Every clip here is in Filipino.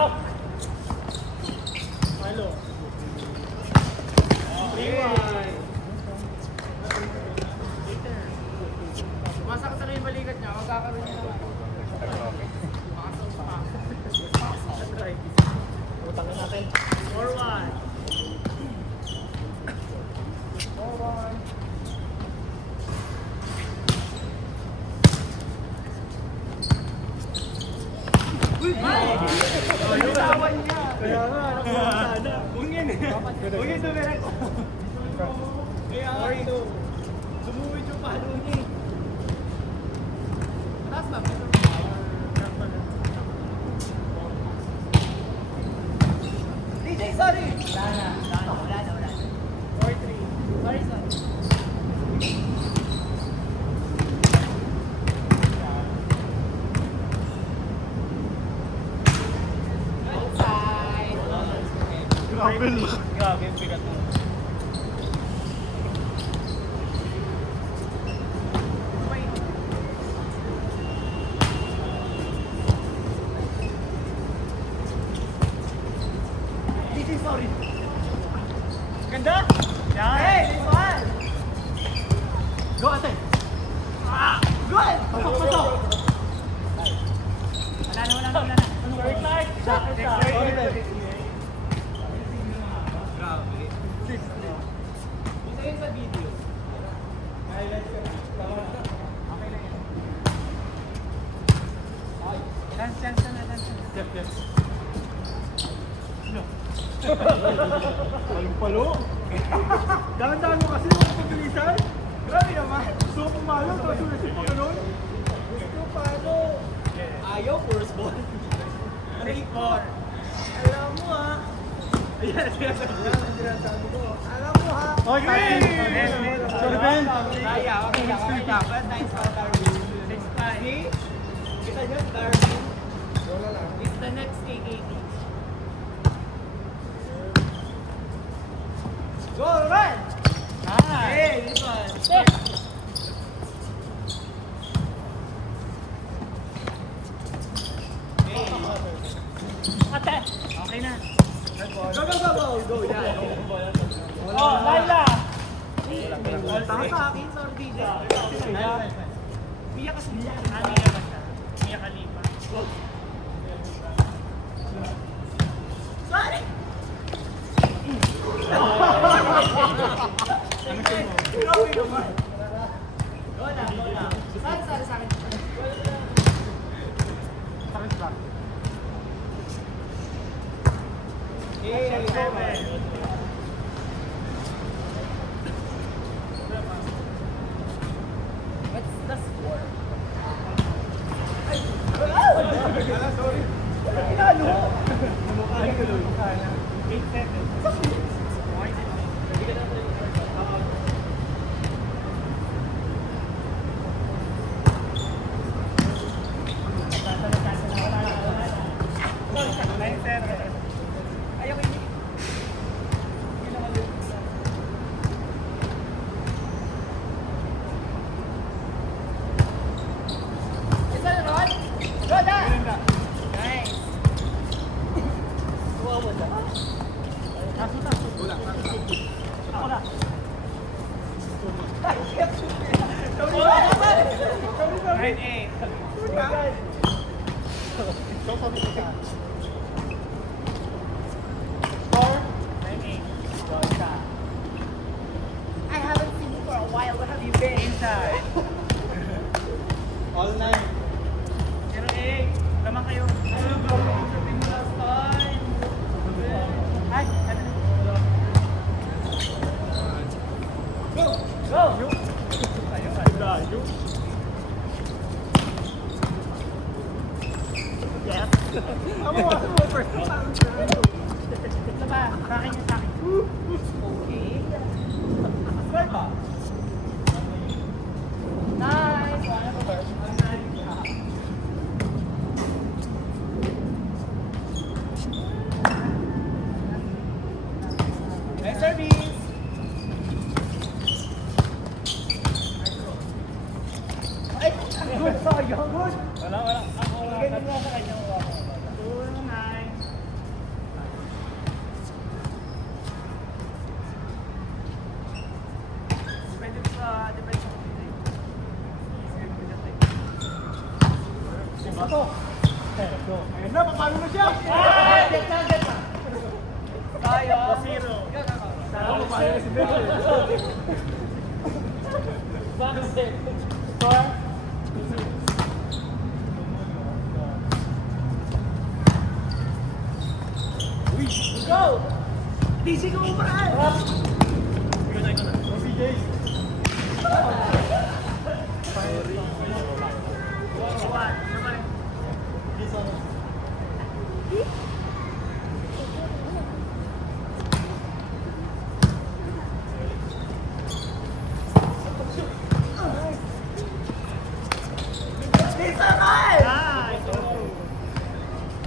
Hello. 3-1. Masak talaga yung balikat niya, magkakaroon niya naman. Utangin natin. 4-1. 4-1. Uy! Yung sawan niya! Kaya nga, sana. Ungin eh. Ungin dumiret. Kaya nga ito. Sumuwid yung palo niya eh. Taas ba? DJ, sorry! Wala na. 4-3. Sorry. Grabe yung bigat mo. DJ, sorry. Ganda? Yan. Hey, this one. Go, ate. Good! Pasok. Wala na. Third night. Sorry. Grabe. 6-3. Ito yun sa video. Highlights ka na. Okay lang yan. Chance na. Yes. No. Palong-palo. Dahan-dahan mo kasi yung pagbilisan. Grabe naman. Gusto ko pumalo. Tapos yung nasip mo ganun. Gusto paano. Ayaw, first ball. 3-4. Alam mo ha. Yes. Alam mo ha. Okay. Sorry, Ben. Okay. Dapat. Nice out, Darwin. 6-5. Kita nyo, Darwin. It's the next KKT. Go, run! Nice. Hey, this one. Ate. Okay na. Go. Yeah. Oh, Laila! Tama sa akin, sorry DJ. Mia kasi. Mia Khalifa. Sorry! Grabe naman. Go na. Saan sa akin? Sa Hey, 7. What's the score? Sorry. Ano? Ay, tuloy. 8-7. I haven't seen you for a while. Where have you been? Inside. All night. 0-8. Naman kayo. Ano ba? Sabihin mo last time. Ay, ano na? Go! Ayun, ayun. Yes. Ako mo first. Ito ba? Sa akin yung sa akin. Okay. Square ba? Nice! One of the nice service! Ay! Good! Sayang! Good! Wala. Ako wala. Ganyan nga sa kanya. 2-9. na, papalo na siya! Get na. Tayo. 0. Sana papalo na si Bebe. Sunset. Score? Uy! Go! DC ko mo paraan! Ikaw na. Si Jace.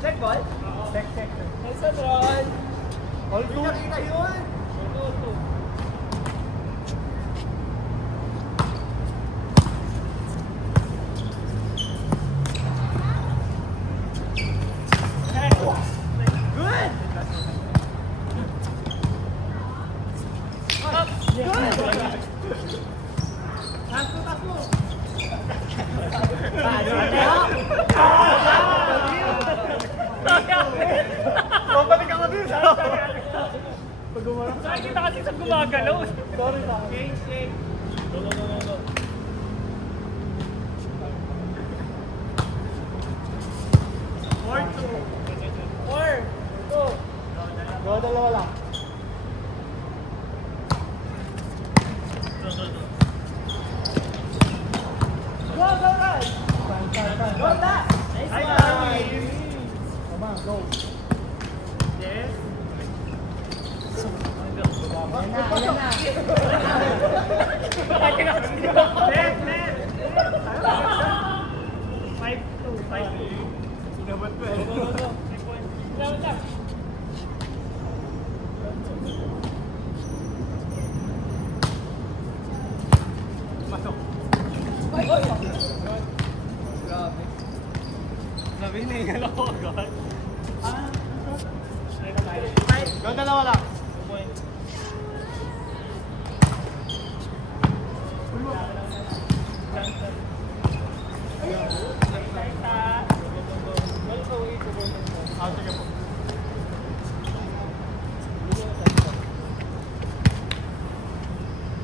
Check ball. Check. Nice one, Ron. All two. Kita yun. Good! Babalik ako din. Pag gumarap. Nakikita kasi sa gumagalaw. Sorry na. Change. Go. 4. Go. Dalawa lang. Go, Ron. Go, na. Nice Ay, one. Darwin. Come on, go. Yes. Net. 5-2. Sinabat mo eh. Masok. Grabe. Sabi na yung galaw ko agad. Five. Go, dalawa lang. Sige po.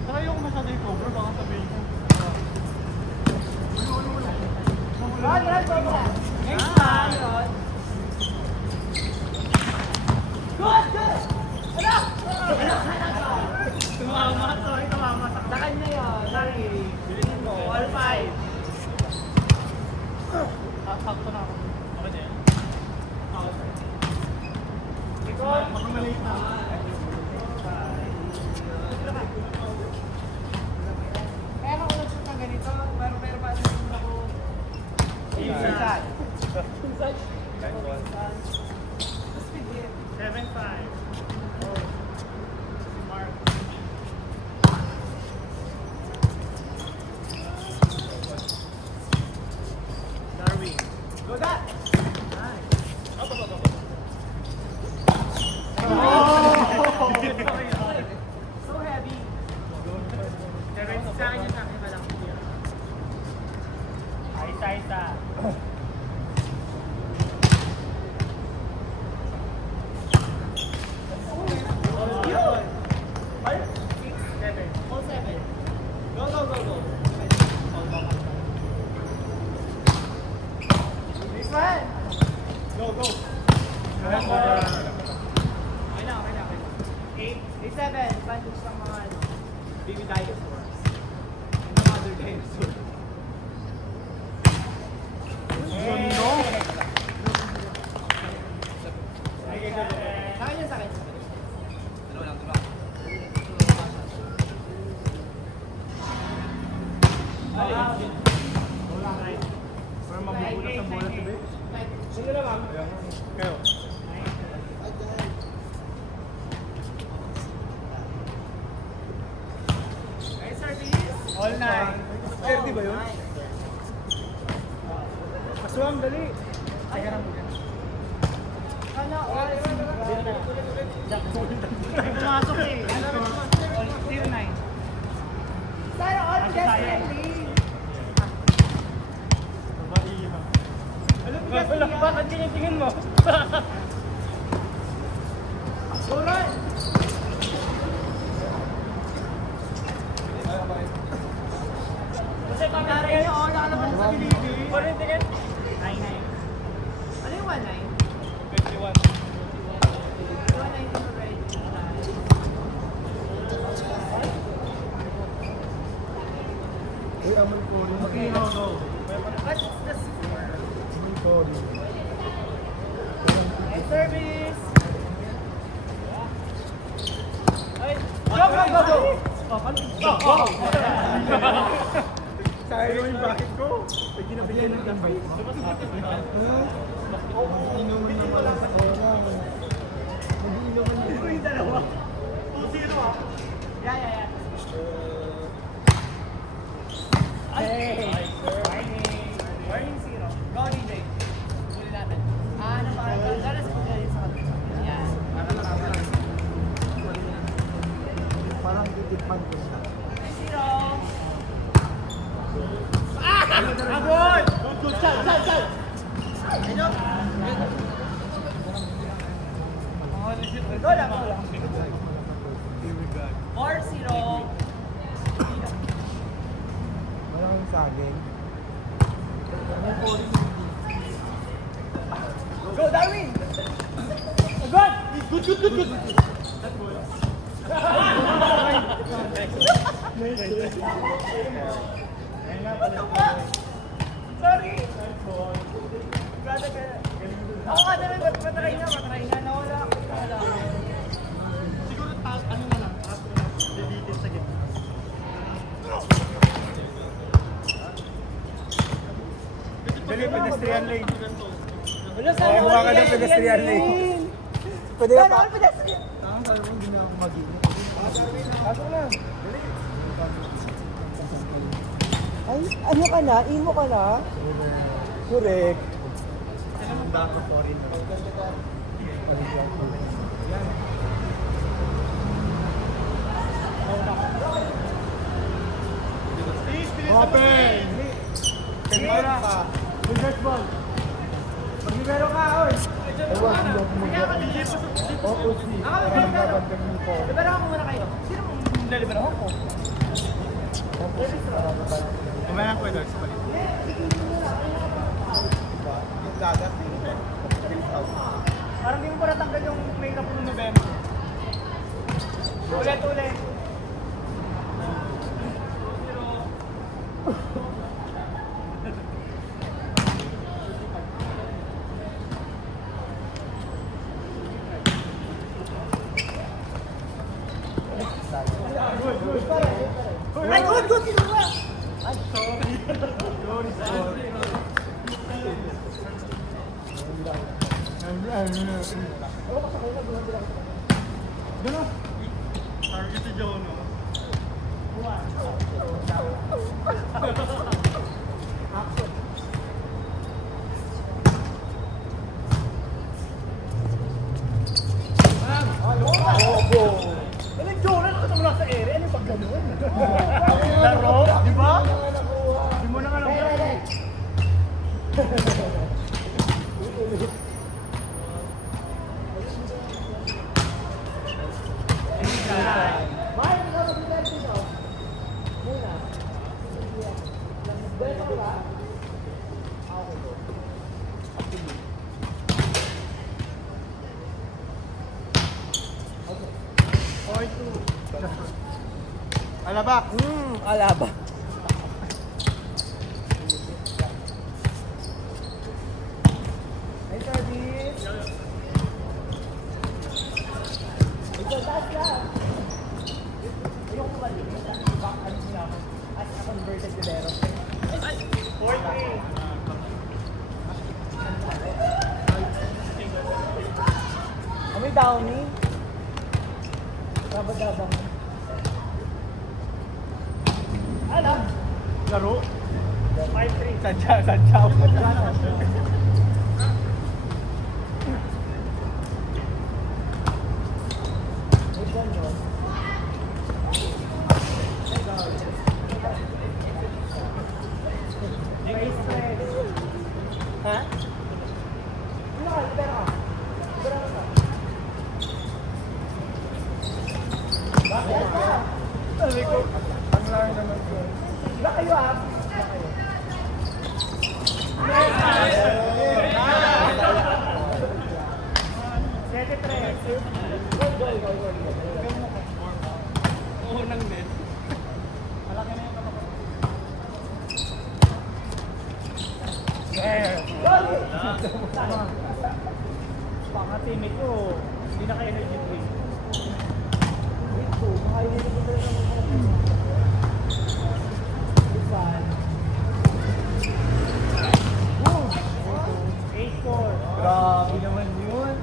Saka yung masyado yung cover, baka sabihin ko. Ron, go. Next time, Ron. Good. Tumama. Sa kanya yun. Sorry. Bilhin mo. All 5. Sakto na ako. Okay na yan? Ikaw. Baka maliit na. Kaya ako nag-shoot ng ganito, pero pa ako. Insan. Insan. Tapos bigyan. 7-5. Mark. Darwin. Go that! So heavy. Sa akin yun, sa akin pa lang. Isa. Yun! 7. All 7. Go. This one! Go. Okay na. 8. 7. Advantage ng mga baby dinosaurs. And the mother dinosaur. Gondo. Sa akin. Para mabubulat ang bola sa base. Sige na, ma'am. Kayo. Nice service. All 9. Pwede ba yun? Aswang, dali. Teka lang. Ano? Pumasok eh. Tier 9. Sana all desperately. Babae. Alam mo kasi Ba't tingin mo? Go run! Kasi pag-aari niyo, nakalabas sa delivery. Ano yung ticket? 99. Ano yung 19? 51. 190 na right. Uy, amal ko rin. Okay. No. What's the score? Amal ko rin. Nice service! Ay, go! Wow! Kaya yung bakit ko. Pag ginabigyan ng gambay. Inuman naman lang sa orang. Nag-iinuman din. Ito yung dalawa. 2-0 ah. Yeah. Hey! Warning 0. Go, DJ. Huli natin. Ano ba? Galas ko galing sa kanila. Yan. Parang titikman ko siya. 0. Agod! Good shot! Go lang. 4-0. Maraming saging. Go, Darwin! Agad! Good! Sorry! Ako nga naman, matry nga. Nawala ako. Siguro ano na lang. Dilitin sa gitna. Dali, pedestrian lane. Wala sa Oo, mukha ka ng pedestrian lane. Pwede ka pa? pedestrian? Tama, sabi mo, hindi na ako mag-init. Pasok na. Ay, ano ka na? Imo ka na? Correct. Ang baka foreign. Open! Libero ka. Reverse ball. Maglibero ka, oy. Ewan, hindi ako mag-init. Oo, si. Parang babagdamin ko. Libera ako muna kayo. Sino mong nalibera ako? Tapos, parang babagdamin. Kumaya ko ito sa palit. Dagat. Parang di mo pa natanggal yung makeup noong November. Ulit. Ay, good! Kinuha! Ay, sorry. Gano'n? Target si Joe, no? Anong Joe? Nakakasama lang sa ere. Ano yung pag gano'n? Laro? Di ba? Di mo na nga lang. Alaba. Alaba. Ay, service! Ito, taas lang! Ayoko ko balik. Back, ano sila ako? As a converted libero. Ay! 4-3! Kami downy. Dabang. Alam! Laro? 5-3. Sadyaw. Ha? teammate ko, hindi naka-energy drink. Wait ko, makainin ko talaga ng mga Isan. Oh! 8-4. Grabe naman yun.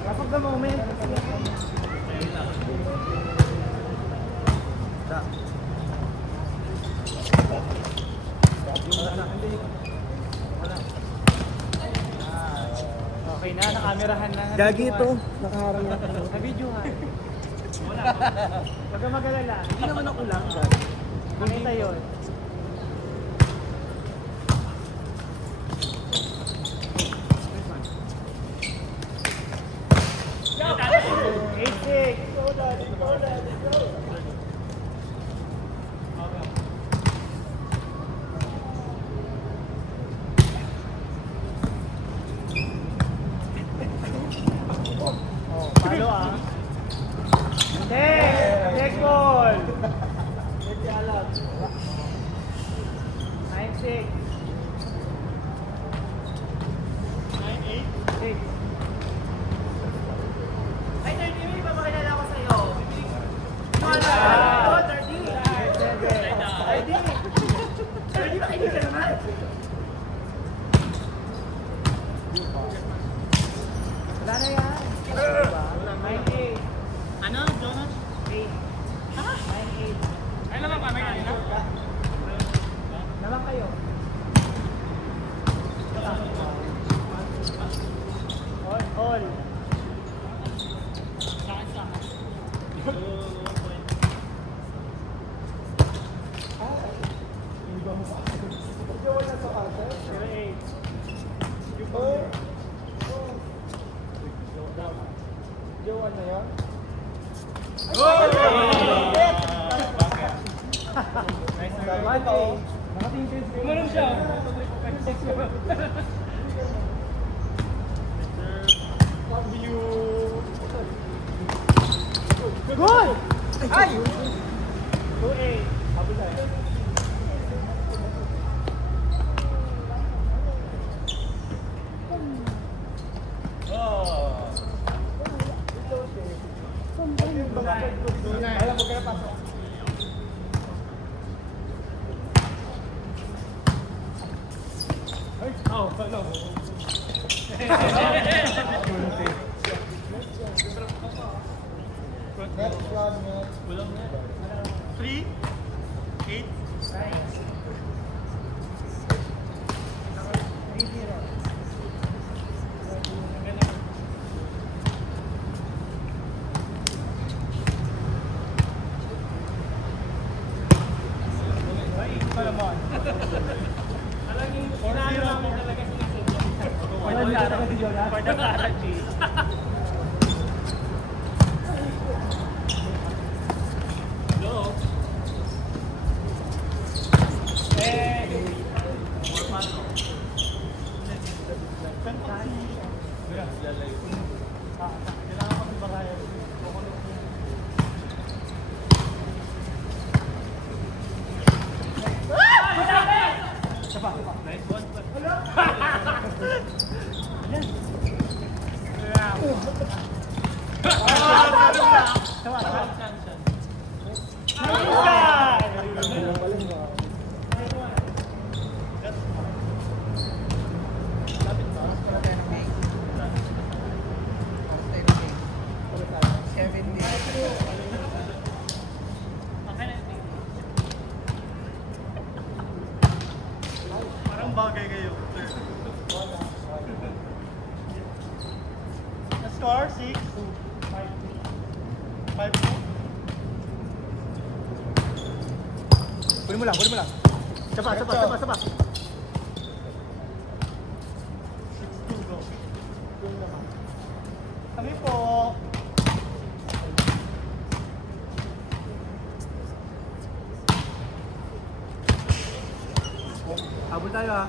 Kapag the moment, okay na, nakamerahan na. Gagi ito. Nakaharang na ako. Na-video ha. Huwag kang mag-alala. Hindi naman ako lang, Gagi. Nakita yun. Eight six. Oh, palo ah. Hindi! Check ball! 9-6. 9-8? 6. Ay, 30 minutes pa makilala ko sa'yo. Wala! Oh, 30! 30! 30 makinig ka naman! Wala na yan. 9-8. Ano, Jonas? 8. 9-8. Ay naman kami kanina. Naman kayo. All. Jowa na sa kasa. 0-8. Oh! Jowa na yan? Salamat eh. Nakatingin kayo sa Umanom siya. Good! Ay! 2-8. Habol tayo. Kaya mo kaya pasok. Oh, hello. Next 1 minute. 3, 8, Nice. 3-0. ay, pa naman. Alam niyo, sinalo namin talaga sinasadya. For the clarity. For the clarity. Hello? More paano? Kailangan ko ng barayan. Nice one. Parang bagay kayo. The score 6, 5, 2. Kunin mo lang, kunin mo lang. Sapa. 6-2 go. Kami po. Habol tayo ha.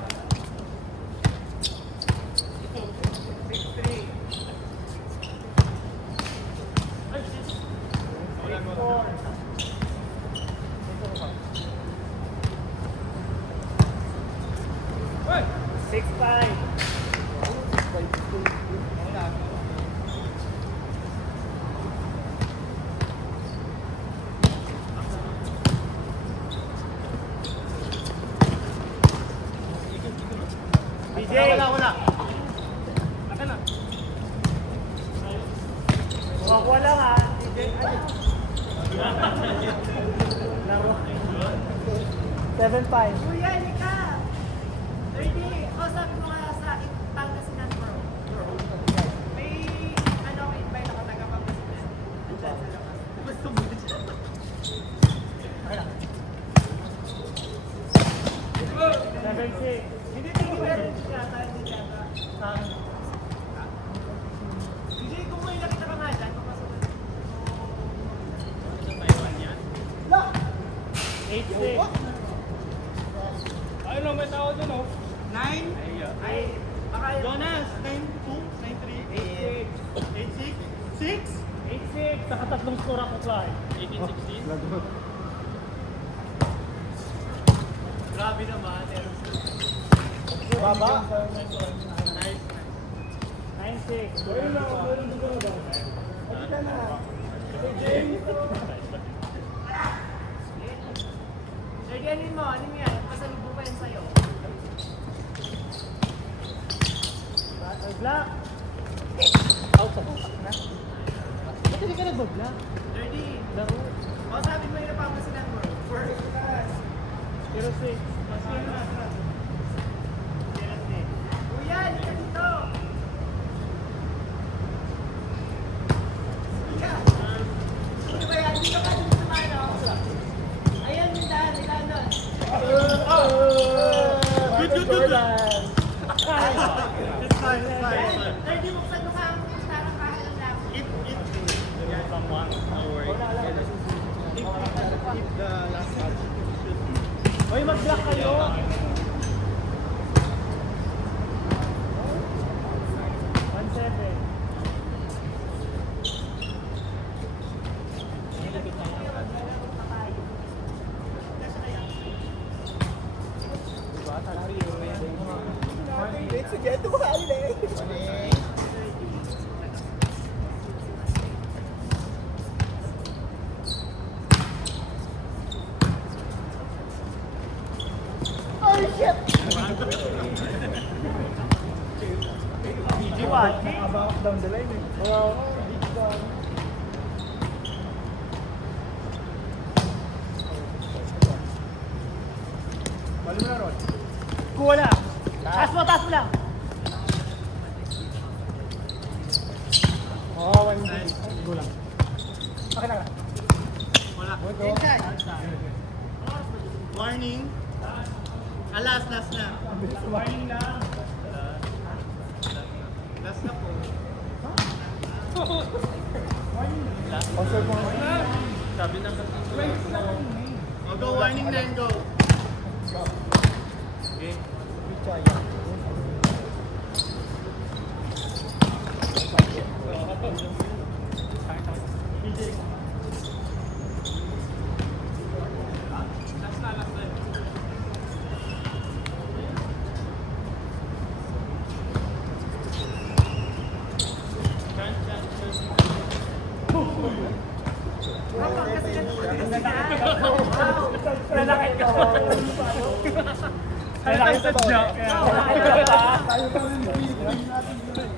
6-3. Ay, 6-4. Hey! 6-5. DJ! Wala. Akin na. Kuha lang ha. DJ. Laro. 7-5. Kuya, Nika! 30, kausap mo nga sa Pangasinan Bro. May, invite ako taga Pangasinan. Andyan sa labas. Gusto mo dyan. Hindi meron yata, hindi yata. DJ, kung may nakita ka nga dyan, papasok na. 8-6. Ayun, may tao dun, oh. 9? Ay, baka yun. Jonas, 9-2, 9-3, 8-6, 6. 8-6. Saka tatlong score ako, Clark. 18-16. Grabe naman. Baba. Nice. 9-6. Halika na. Lady, ano mo yan? Pasalubong pa yan sa'yo. Black. Out sa butak na. Ba't hindi ka nagbabla? Lady, Laro. sabi mo yung Napangasinan Bro. First class. 0-6. Kuya, halika dito! Kuya! Ano ba yan? Dito ka dito sa mano. Ayan, yung daan doon. Good. It's fine, it's fine, it's fine. Lady, buksan mo ka ang parang kahalang lang. Someone, no worry. If the last match should Hoy, mag-block kayo. 1-7. Sige, tumali. Oh shit! Easy one. Nakabawak down the line eh. Bali mo na, Rod. Kuha lang. Taas mo lang. Oo, go lang. Okay na. wala. Warning. Last na. Warning lang. Last na po. Concert mo. Sabi ng go, warning na and go. Okay. Nanakit ka. Nanakit sa joke. Tayo pa rin.